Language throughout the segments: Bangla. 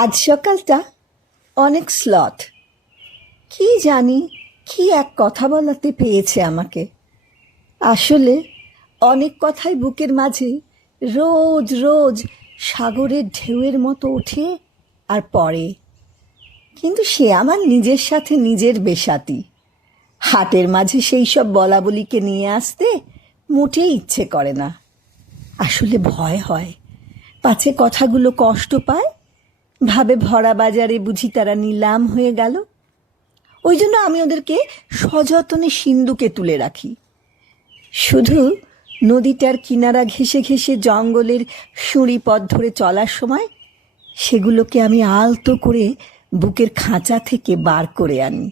আজ সকালটা অনেক স্লথ। কি জানি কি এক কথা বলাতে পেয়েছে আমাকে। আসলে অনেক কথাই বুকের মাঝে রোজ রোজ সাগরের ঢেউয়ের মতো ওঠে আর পড়ে, কিন্তু সে আমার নিজের সাথে নিজের বেশাতি। হাটের মাঝে সেই সব বলাবলিকে নিয়ে আসতে মোটেই ইচ্ছে করে না। আসলে ভয় হয় পাছে কথাগুলো কষ্ট পায়, ভাবে ভরা বাজারে বুঝি তারা নিলাম হয়ে গেল। ওই জন্য আমি ওদেরকে সযত্নে সিন্ধুকে তুলে রাখি। শুধু নদীটার কিনারা ঘেঁষে ঘেঁষে জঙ্গলের সুঁড়ি পথ ধরে চলার সময় সেগুলোকে আমি আলতো করে বুকের খাঁচা থেকে বার করে আনি।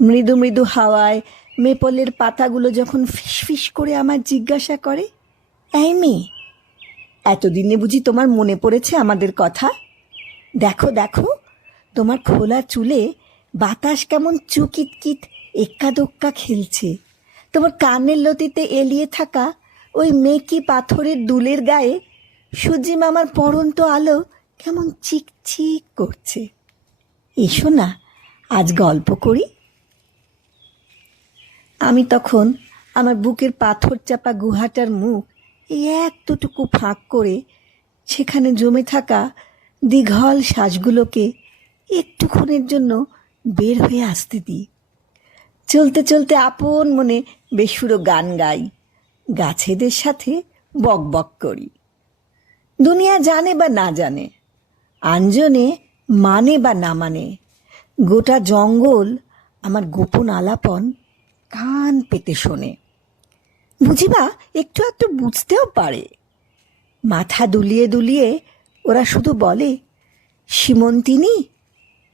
মৃদু মৃদু হাওয়ায় মেপলের পাতাগুলো যখন ফিসফিস করে আমার জিজ্ঞাসা করে, এই মেয়ে, এতদিনে বুঝি তোমার মনে পড়েছে আমাদের কথা? দেখো দেখো, তোমার খোলা চুলে বাতাস কেমন চুকিতকিত এক্কা দোক্কা খেলছে। তোমার কানের লতিতে এলিয়ে থাকা ওই মেকি পাথরের দুলের গায়ে সূর্যি মামার পড়ন্ত আলো কেমন চিকচিক করছে। এসো না, আজ গল্প করি। আমি তখন আমার বুকের পাথর চাপা গুহাটার মুখ এই এতটুকু ফাঁক করে সেখানে জমে থাকা দীঘল শ্বাসগুলোকে একটুক্ষণের জন্য বের হয়ে আসতে দিই। চলতে চলতে আপন মনে বেসুরো গান গাই, গাছেদের সাথে বক বক করি। দুনিয়া জানে বা না জানে, আঞ্জনে মানে বা না মানে, গোটা জঙ্গল আমার গোপন আলাপন কান পেতে শোনে। বুঝিবা একটু একটু বুঝতেও পারে। মাথা দুলিয়ে দুলিয়ে ওরা শুধু বলে, সীমন্তিনী,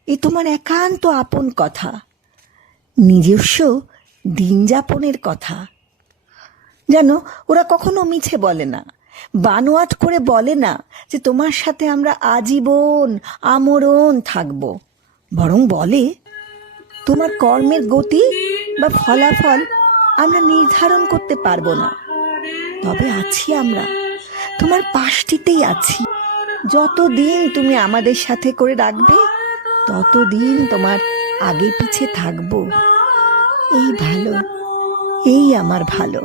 এ তোমার একান্ত আপন কথা, নিজস্ব দিন যাপনের কথা। যেন ওরা কখনো মিছে বলে না, বানোয়াট করে বলে না যে তোমার সাথে আমরা আজীবন আমরণ থাকব। বরং বলে, তোমার কর্মের গতি বা ফলাফল আমরা নির্ধারণ করতে পারবো না, তবে আছি আমরা, তোমার পাশটিতেই আছি। যতদিন তুমি আমাদের সাথে করে রাখবে ততদিন তোমার আগে পিছে থাকবো। এই ভালো, এই আমার ভালো।